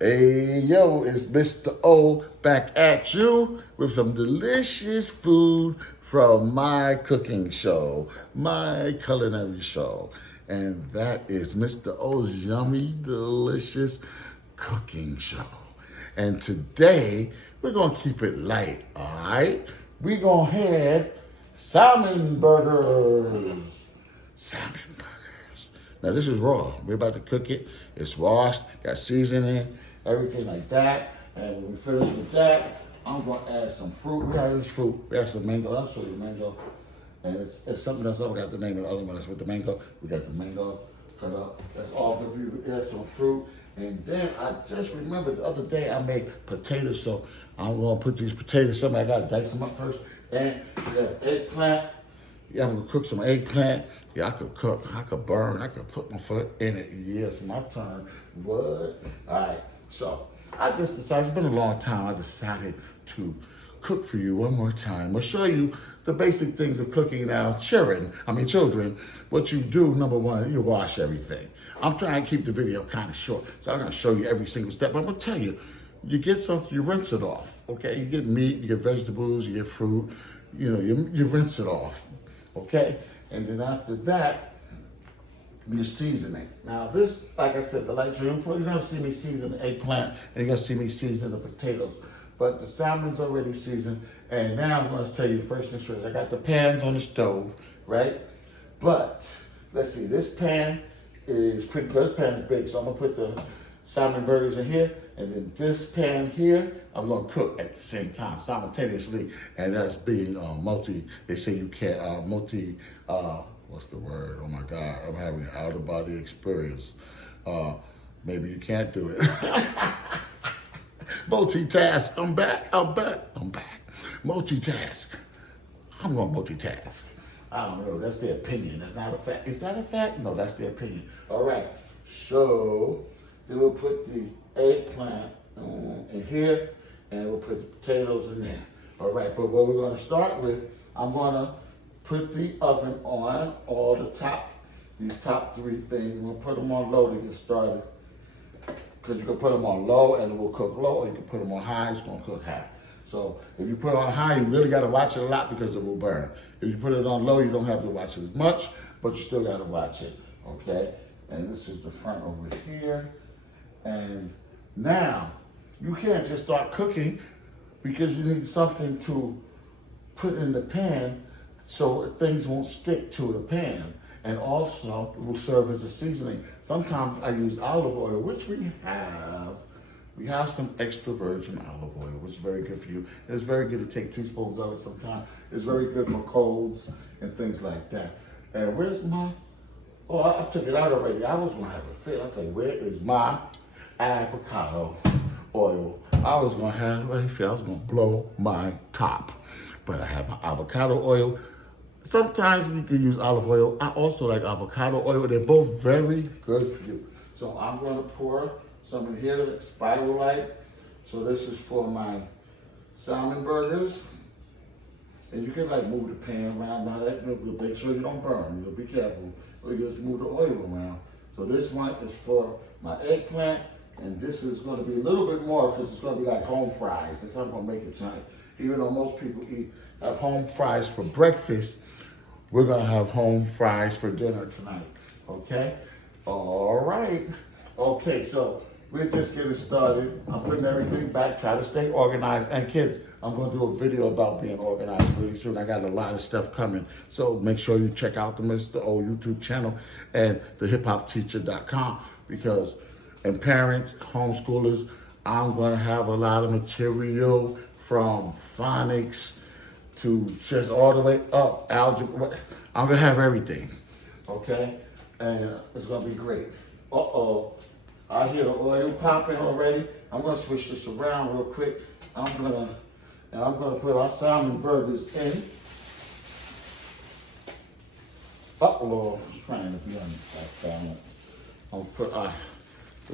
Hey yo, it's Mr. O back at you with some delicious food from my cooking show, my culinary show. And that is Mr. O's Yummy Delicious Cooking Show. And today we're gonna keep it light, alright? We're gonna have salmon burgers. Salmon burgers. Now this is raw. We're about to cook it. It's washed, got seasoning, everything like that. And when we finish with that, I'm gonna add some fruit. We have this fruit. We have some mango. I'll show you mango. And it's something else. I forgot the name of the other one. That's with the mango. We got the mango cut up. That's all good for you. We add some fruit. And then I just remembered the other day I made potatoes. So I'm gonna put these potatoes. I gotta dice them up first. And we have eggplant. Yeah, I'm gonna cook some eggplant. Yeah, I could cook, I could burn, I could put my foot in it. Yes, my turn. What? All right, so I just decided, it's been a long time, I decided to cook for you one more time. I'll show you the basic things of cooking now. Children, what you do, number one, you wash everything. I'm trying to keep the video kind of short, so I'm gonna show you every single step. But I'm gonna tell you, you get something, you rinse it off, okay? You get meat, you get vegetables, you get fruit, you rinse it off. Okay, and then after that, you season it. Now this, like I said, so like you're gonna see me season the eggplant, and you're gonna see me season the potatoes. But the salmon's already seasoned, and now I'm gonna tell you the first things first. I got the pans on the stove, right? But let's see, this pan is pretty close. This pan's big, so I'm gonna put the salmon burgers in here, and then this pan here, I'm gonna cook at the same time, simultaneously, and that's being they say you can't, what's the word? Oh my God, I'm having an out-of-body experience. Maybe you can't do it. Multitask, I'm back. Multitask. I'm gonna multitask. I don't know, that's their opinion, that's not a fact. Is that a fact? No, that's their opinion. All right, so then we'll put the eggplant in here, and we'll put the potatoes in there. All right, but what we're gonna start with, I'm gonna put the oven on all these top three things. We'll put them on low to get started. Because you can put them on low and it will cook low, or you can put them on high, it's gonna cook high. So if you put it on high, you really gotta watch it a lot because it will burn. If you put it on low, you don't have to watch it as much, but you still gotta watch it, okay? And this is the front over here. And now, you can't just start cooking because you need something to put in the pan so things won't stick to the pan. And also, it will serve as a seasoning. Sometimes I use olive oil, which we have. We have some extra virgin olive oil, which is very good for you. It's very good to take teaspoons of it sometimes. It's very good for colds and things like that. And where's my, oh, I took it out already. I was gonna have a fit. I tell you, where is my avocado oil? I was gonna blow my top. But I have my avocado oil. Sometimes you can use olive oil. I also like avocado oil. They're both very good for you. So I'm gonna pour some in here, like spiral light. So this is for my salmon burgers. And you can like move the pan around like that. Make sure you don't burn. Be careful. Or you just move the oil around. So this one is for my eggplant. And this is gonna be a little bit more because it's gonna be like home fries. That's how I'm gonna make it tonight. Even though most people have home fries for breakfast, we're gonna have home fries for dinner tonight, okay? All right. Okay, so we're just getting started. I'm putting everything back, try to stay organized. And kids, I'm gonna do a video about being organized really soon. I got a lot of stuff coming. So make sure you check out the Mr. O YouTube channel and the hiphopteacher.com because, and parents, homeschoolers, I'm gonna have a lot of material from phonics to just all the way up, algebra. I'm gonna have everything, okay? And it's gonna be great. Uh-oh, I hear the oil popping already. I'm gonna switch this around real quick. I'm gonna put our salmon burgers in. Uh-oh, I'm trying to be on the balance. I'm gonna put our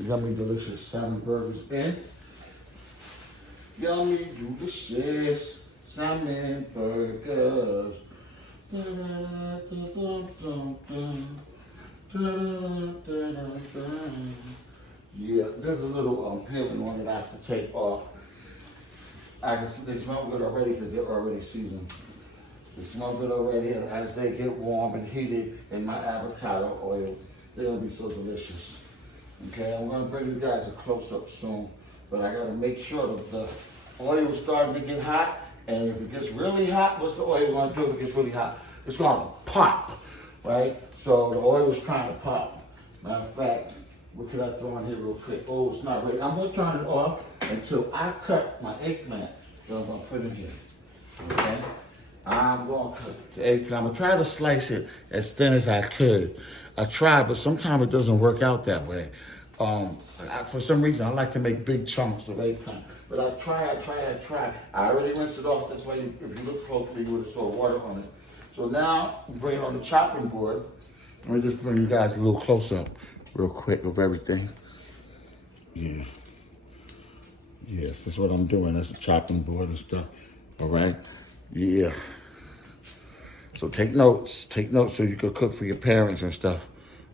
yummy, delicious salmon burgers in. Yummy, delicious salmon burgers. Yeah, there's a little peeling on it I have to take off. They smell good already because they're already seasoned. They smell good already, and as they get warm and heated in my avocado oil, they'll be so delicious. Okay, I'm gonna bring you guys a close-up soon, but I gotta make sure that the oil is starting to get hot, and if it gets really hot, what's the oil gonna do if it gets really hot? It's gonna pop, right? So the oil is trying to pop. Matter of fact, what can I throw in here real quick? Oh, it's not ready. I'm gonna turn it off until I cut my eggplant that I'm gonna put in here, okay? I'm gonna cut the eggplant. I'm gonna try to slice it as thin as I could. I tried, but sometimes it doesn't work out that way. For some reason, I like to make big chunks of eggplant. But I try. I already rinsed it off this way. If you look closely, you would have saw water on it. So now, bring it on the chopping board. Let me just bring you guys a little close up real quick of everything. Yeah. Yes, that's what I'm doing. That's a chopping board and stuff. All right. Yeah. So take notes. Take notes so you can cook for your parents and stuff.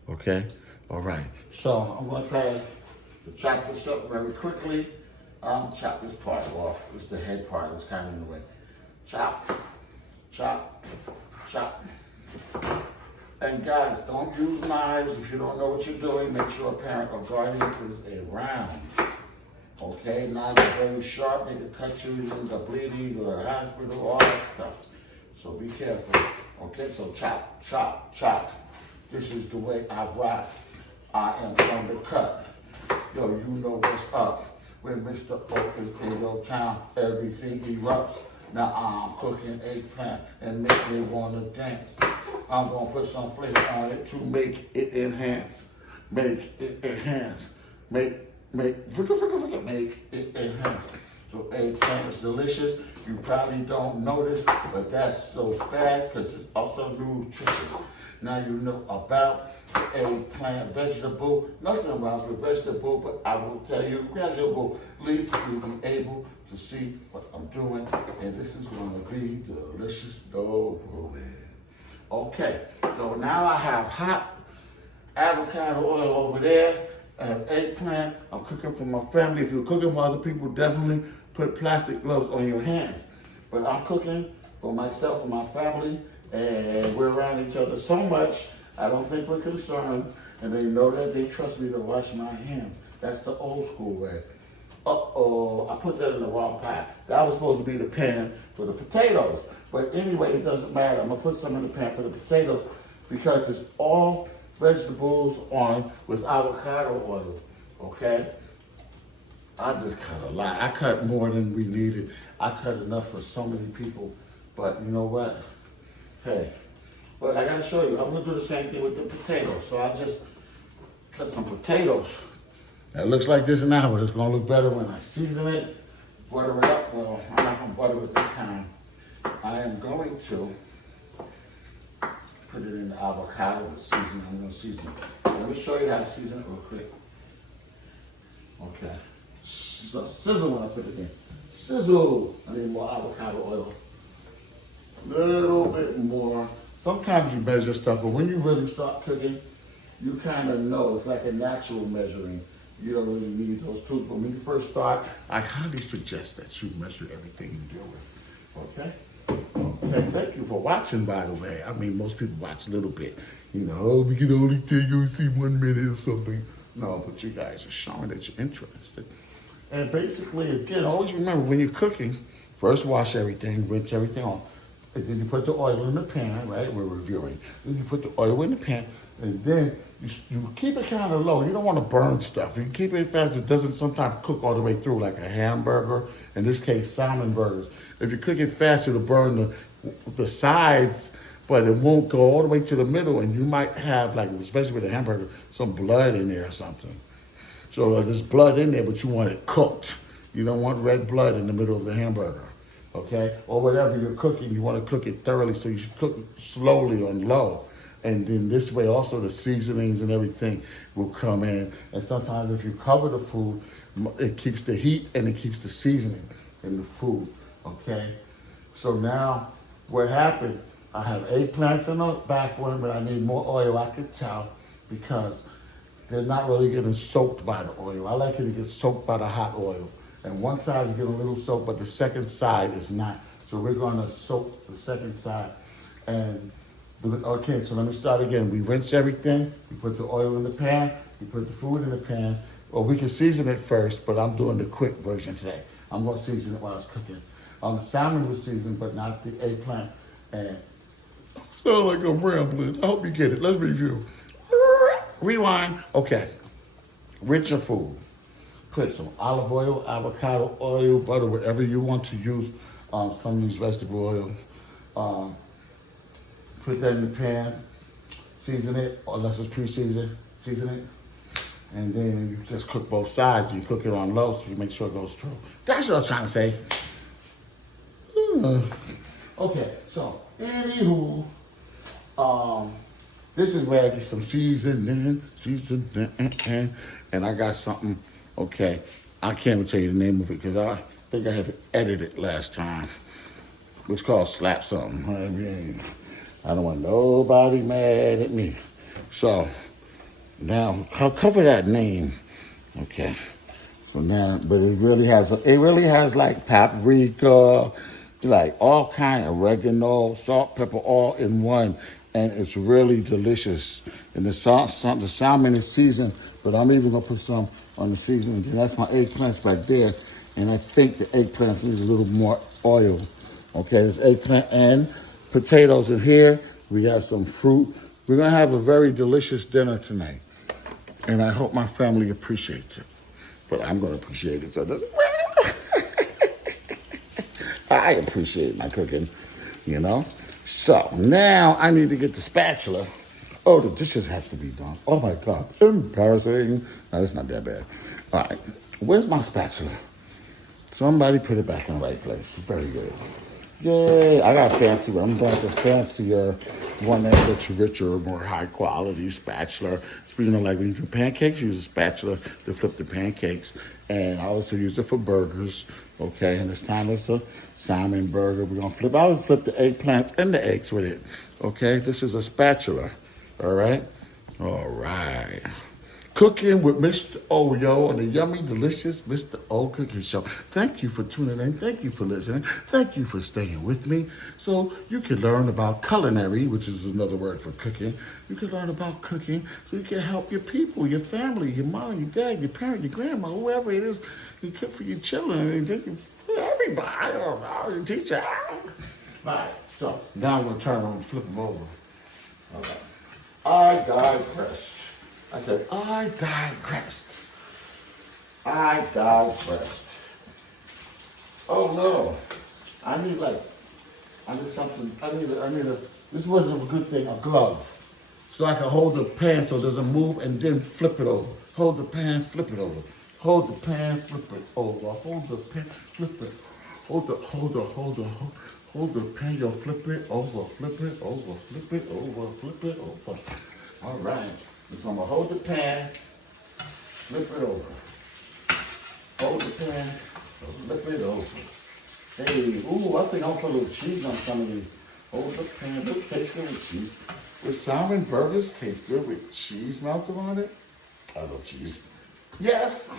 Okay? All right. So I'm going to try to chop this up very quickly. Chop this part off. It's the head part. It's kind of in the way. Chop. Chop. Chop. And guys, don't use knives if you don't know what you're doing. Make sure a parent or guardian is around. Okay, knives are very sharp. They can cut you, you end up bleeding, or a hospital, all that stuff. So be careful. Okay, so chop, chop, chop. This is the way I rock. I am on the cut. Yo, you know what's up. When Mr. Oak is in your town, everything erupts. Now I'm cooking eggplant and make me wanna dance. I'm gonna put some flavor on it to make it enhance. Make it enhance. Make it enhance. So eggplant is delicious. You probably don't notice, but that's so bad because it's also nutritious. Now you know about the eggplant vegetable. Nothing wrong with vegetable, but I will tell you gradually you'll be able to see what I'm doing, and this is gonna be delicious. Okay, so now I have hot avocado oil over there. I have eggplant. I'm cooking for my family. If you're cooking for other people, definitely put plastic gloves on your hands. But I'm cooking for myself and my family, and we're around each other so much, I don't think we're concerned, and they know that they trust me to wash my hands. That's the old school way. Uh-oh, I put that in the wrong pot. That was supposed to be the pan for the potatoes. But anyway, it doesn't matter. I'm gonna put some in the pan for the potatoes because it's all vegetables on with avocado oil, okay? I just cut a lot. I cut more than we needed. I cut enough for so many people, but you know what? Hey, but I gotta show you. I'm gonna do the same thing with the potatoes. So I just cut some potatoes. It looks like this now, but it's gonna look better when I season it, butter it up. Well, I'm not gonna butter it this time. I am going to put it in the avocado and season. I'm gonna season it. Let me show you how to season it real quick. Okay. Sizzle when I put it in. Sizzle. I need more avocado oil. A little bit more. Sometimes you measure stuff, but when you really start cooking, you kind of know. It's like a natural measuring. You don't really need those tools. But when you first start, I highly suggest that you measure everything you deal with. Okay? Okay, thank you for watching, by the way. I mean, most people watch a little bit. You know, oh, we can only take you see 1 minute or something. No, but you guys are showing that you're interested. And basically, again, always remember when you're cooking, first wash everything, rinse everything off. And then you put the oil in the pan, right? We're reviewing. Then you put the oil in the pan, and then you keep it kind of low. You don't want to burn stuff. You keep it fast. It doesn't sometimes cook all the way through, like a hamburger. In this case, salmon burgers. If you cook it fast, it'll burn the sides, but it won't go all the way to the middle, and you might have, like, especially with a hamburger, some blood in there or something. So there's blood in there, but you want it cooked. You don't want red blood in the middle of the hamburger, okay? Or whatever you're cooking, you want to cook it thoroughly, so you should cook it slowly on low. And then this way also the seasonings and everything will come in. And sometimes if you cover the food, it keeps the heat and it keeps the seasoning in the food, okay? So now what happened, I have eggplants in the back one, but I need more oil, I could tell, because they're not really getting soaked by the oil. I like it to get soaked by the hot oil. And one side is getting a little soaked, but the second side is not. So we're gonna soak the second side. And, okay, so let me start again. We rinse everything, we put the oil in the pan, we put the food in the pan. Or we can season it first, but I'm doing the quick version today. I'm gonna season it while it's cooking. The salmon was seasoned, but not the eggplant. And I feel like I'm rambling. I hope you get it. Let's review. Rewind. Okay. Richer food. Put some olive oil, avocado oil, butter, whatever you want to use. Some use vegetable oil. Put that in the pan. Season it, unless it's pre-seasoned. Season it. And then you just cook both sides. You cook it on low so you make sure it goes through. That's what I was trying to say. Okay, so anywho, this is where I get some seasoning, and I got something. Okay, I can't even tell you the name of it because I think I had to edit it last time. It's called Slap Something. I mean, I don't want nobody mad at me. So now I'll cover that name. Okay. So now, but it really has like paprika, like all kind of oregano, salt, pepper, all in one, and it's really delicious. And the salmon is seasoned, but I'm even gonna put some on the seasoning. And that's my eggplants back there, and I think the eggplants need a little more oil. Okay, there's eggplant and potatoes in here. We got some fruit. We're gonna have a very delicious dinner tonight, and I hope my family appreciates it. But I'm gonna appreciate it, so it doesn't matter. I appreciate my cooking, you know? So now I need to get the spatula. Oh, the dishes have to be done. Oh my God, embarrassing. No, it's not that bad. All right, where's my spatula? Somebody put it back in the right place. Very good. Yay, I got a fancy one. I'm going to fancier one that looks richer, more high quality spatula. Speaking of like when you do pancakes, use a spatula to flip the pancakes. And I also use it for burgers. Okay, and this time it's a salmon burger. We're gonna flip. I always flip the eggplants and the eggs with it. Okay, this is a spatula. All right. Cooking with Mr. Oyo on the yummy, delicious Mr. O Cooking Show. Thank you for tuning in. Thank you for listening. Thank you for staying with me. So you can learn about culinary, which is another word for cooking. You can learn about cooking so you can help your people, your family, your mom, your dad, your parent, your grandma, whoever it is. You cook for your children and for everybody, your teacher. All right, so now I'm going to turn them and flip them over. All right. I digress. I said, I digressed. Oh no. I need something. This wasn't a good thing, a glove. So I can hold the pan so it doesn't move and then flip it over. Hold the pan, flip it over. Hold the pan, flip it over. Hold the pan, flip it. Hold the pan, you'll flip it over, flip it over, flip it over, flip it over. All right. So I'm gonna hold the pan, flip it over. Hold the pan, flip it over. Hey, ooh, I think I'll put a little cheese on some of these. Hold the pan, look, tastes good with cheese. With salmon burgers, taste good with cheese melted on it. I love cheese. Yes.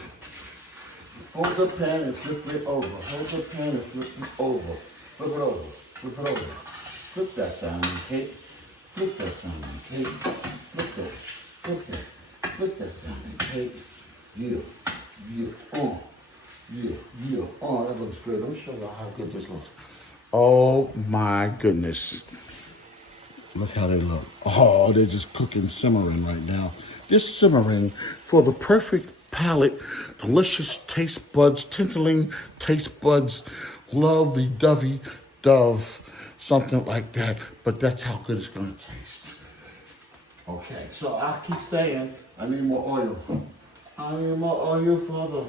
Hold the pan and flip it over. Hold the pan and flip it over. Flip it over. Flip it over. Flip that salmon cake. Flip that salmon cake. Flip that. Flip that salmon cake. Yeah. Oh, that looks good. Let me show you how good this looks. Oh my goodness. Look how they look. Oh, they're just cooking, simmering right now. Just simmering for the perfect palate, delicious taste buds, tinkling taste buds, lovey-dovey dove, something like that. But that's how good it's going to taste. Okay, so I keep saying, I need more oil. I need more oil for the,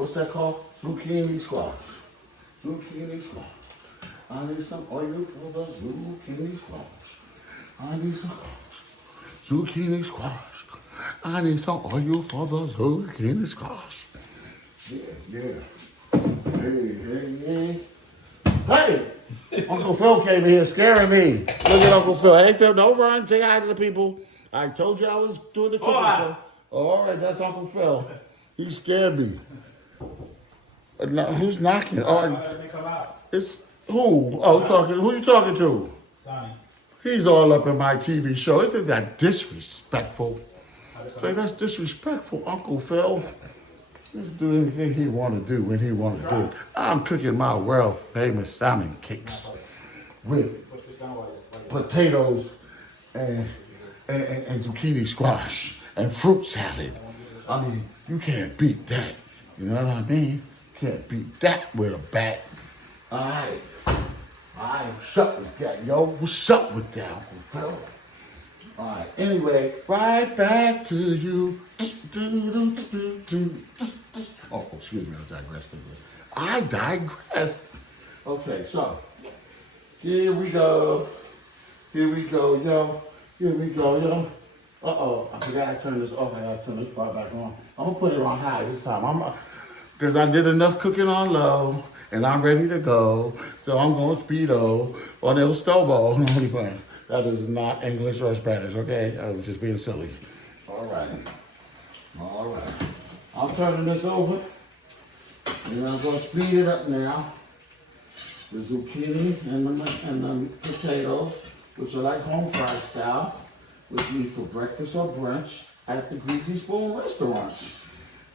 what's that called? Zucchini squash. Zucchini squash. I need some oil for the zucchini squash. I need some zucchini squash. I need some oil for the zucchini squash. Yeah. Hey. Hey! Uncle Phil came in here scaring me. Look at Uncle Phil. Hey, Phil, don't run. Say hi to the people. I told you I was doing the cooking show. Oh, all right, that's Uncle Phil. He scared me. Now, who's knocking? Oh, it's who? Oh, talking. Who you talking to? Sonny. He's all up in my TV show. Isn't that disrespectful? Say that's disrespectful, Uncle Phil. Just do anything he want to do when he want to do it. I'm cooking my world famous salmon cakes with potatoes and zucchini squash and fruit salad. I mean, you can't beat that. You know what I mean? Can't beat that with a bat. All right. What's up with that, yo? What's up with that, Uncle Phil? All right. Anyway, right back to you. Oh, excuse me. I digressed again. I digressed. Okay, so here we go. Here we go, yo. Here we go, yo. Uh-oh. I forgot to turn this off. I got to turn this part back on. I'm going to put it on high this time. Because I did enough cooking on low. And I'm ready to go. So I'm going speedo on El Stovo. No, I'm playing. That is not English or Spanish, okay? I was just being silly. All right. All right. I'm turning this over. And I'm going to speed it up now. The zucchini and the potatoes, which are like home fry style, which you eat for breakfast or brunch at the Greasy Spoon restaurants.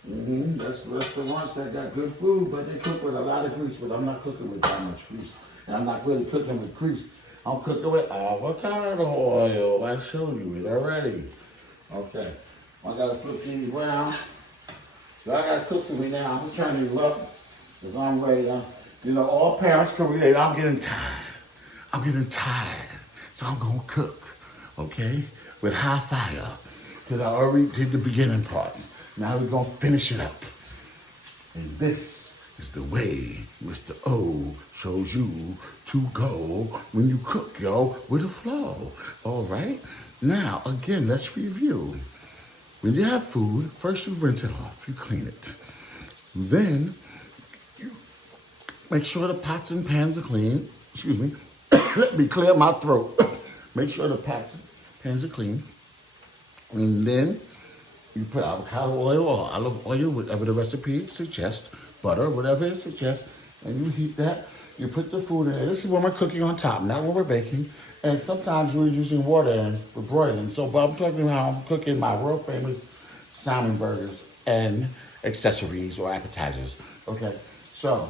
That's restaurants that got good food, but they cook with a lot of grease. But I'm not cooking with that much grease. And I'm not really cooking with grease. I'm cooking with avocado oil. I showed you it already. Okay. I gotta flip these around. So I gotta cook for me now. I'm turning them up because I'm ready. All parents can relate. I'm getting tired. I'm getting tired. So I'm gonna cook, okay, with high fire. Because I already did the beginning part. Now we're gonna finish it up. And this is the way Mr. O shows you to go when you cook, yo, with a flow. All right? Now, again, let's review. When you have food, first you rinse it off, you clean it. Then you make sure the pots and pans are clean. Excuse me. Let me clear my throat. Make sure the pots and pans are clean. And then you put avocado oil or olive oil, whatever the recipe suggests, butter, whatever it suggests, and you heat that. You put the food in there. This is when we're cooking on top, not when we're baking. And sometimes we're using water and we're broiling. So, but I'm talking about I'm cooking my world famous salmon burgers and accessories or appetizers. Okay, so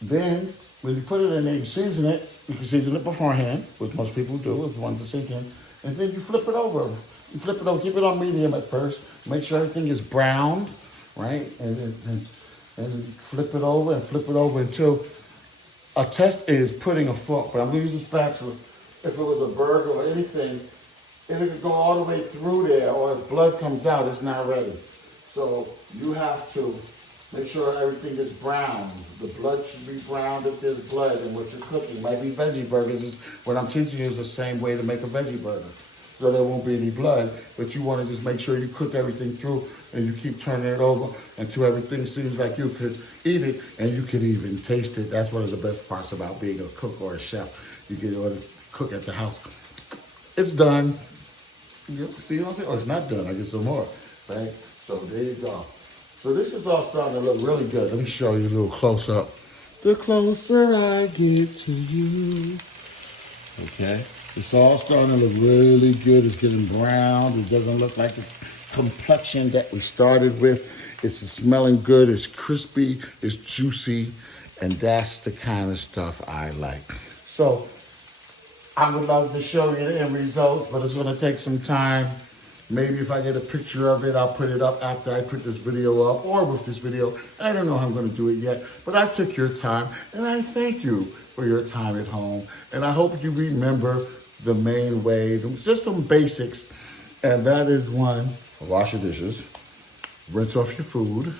then when you put it in there, you season it. You can season it beforehand, which most people do if you want to sink in. And then you flip it over. You flip it over, keep it on medium at first. Make sure everything is browned, right? And flip it over until a test is putting a fork. But I'm going to use a spatula. If it was a burger or anything, if it could go all the way through there or if blood comes out, it's not ready. So you have to make sure everything is brown. The blood should be browned if there's blood in what you're cooking. Might be veggie burgers. Is what I'm teaching you is the same way to make a veggie burger. So there won't be any blood, but you want to just make sure you cook everything through and you keep turning it over until everything seems like you could eat it and you could even taste it. That's one of the best parts about being a cook or a chef. You get to cook at the house. It's done. You see what I'm saying? Oh, it's not done. I get some more, right? So there you go. So this is all starting to look really good. Let me show you a little close up. The closer I get to you. Okay. It's all starting to look really good. It's getting brown. It doesn't look like the complexion that we started with. It's smelling good. It's crispy. It's juicy. And that's the kind of stuff I like. So I would love to show you the end results, but it's going to take some time. Maybe if I get a picture of it, I'll put it up after I put this video up or with this video. I don't know how I'm going to do it yet, but I took your time, and I thank you for your time at home. And I hope you remember the main way, just some basics, and that is one, wash your dishes, rinse off your food,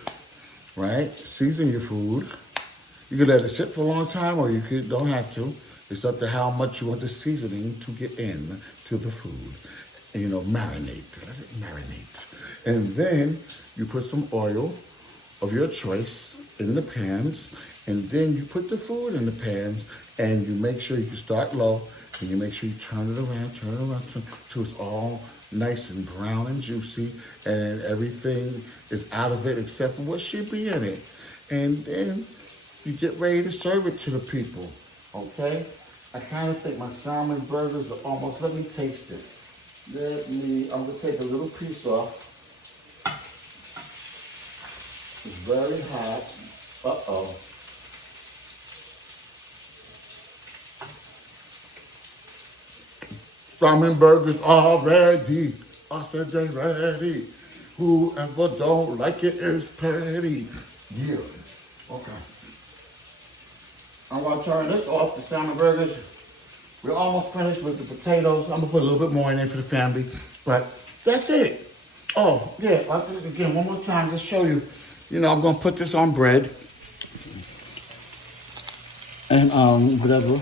right? Season your food. You can let it sit for a long time or you don't have to. It's up to how much you want the seasoning to get in to the food. And, marinate, let it marinate. And then you put some oil of your choice in the pans And then you put the food in the pans and you make sure you start low and you make sure you turn it around till it's all nice and brown and juicy and everything is out of it except for what should be in it. And then you get ready to serve it to the people, okay? I kind of think my salmon burgers are almost, let me taste it. I'm gonna take a little piece off. It's very hot. Uh-oh. Salmon burgers are ready. I said they ready. Whoever don't like it is petty. Yeah. Okay. I'm gonna turn this off, the salmon burgers. We're almost finished with the potatoes. I'm gonna put a little bit more in there for the family, but that's it. Oh, yeah, I'll do it again one more time, just show you. You know, I'm gonna put this on bread. And whatever.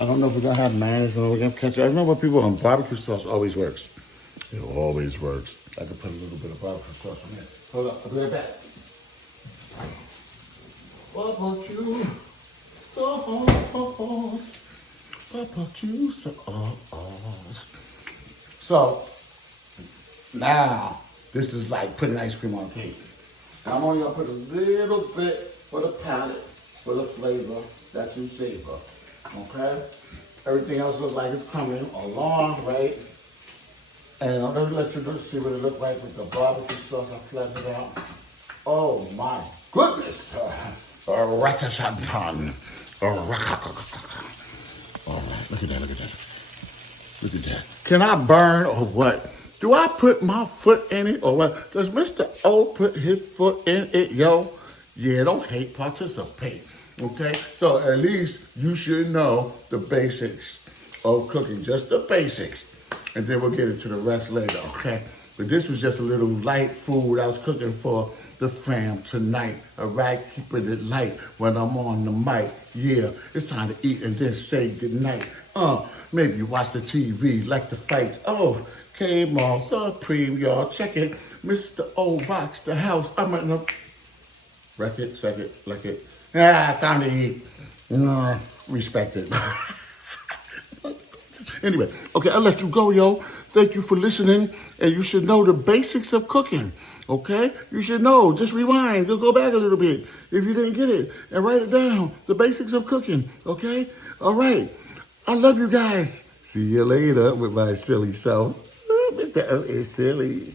I don't know if we're gonna have mayonnaise or we're gonna ketchup. I remember people on barbecue sauce always works. It always works. I could put a little bit of barbecue sauce on there. Hold up, I'll be right back. Barbecue sauce. Barbecue sauce. So, now, this is like putting ice cream on cake. I'm only gonna put a little bit for the palate, for the flavor that you savor. Okay? Everything else looks like it's coming along, right? And I'm gonna let you see what it looks like with the barbecue sauce. I flattened it out. Oh my goodness! Ratashantan. Oh, look at that, look at that. Look at that. Can I burn or what? Do I put my foot in it or what? Does Mr. O put his foot in it, yo? Yeah, don't hate, participate. Okay? So at least you should know the basics of cooking, just the basics. And then we'll get into the rest later, okay? But this was just a little light food I was cooking for the fam tonight, all right? Keeping it light when I'm on the mic. Yeah, it's time to eat and then say goodnight. Maybe you watch the TV, like the fights. Oh, K-Mall, Supreme, y'all. Check it. Mr. O rocks the house. I'm in the... Wreck it, check it, like it. Ah, time to eat. Respect it. Anyway, okay, I'll let you go, yo. Thank you for listening. And you should know the basics of cooking, okay? You should know. Just rewind. Just go back a little bit if you didn't get it. And write it down. The basics of cooking, okay? All right. I love you guys. See you later with my silly self. Mr. O is silly.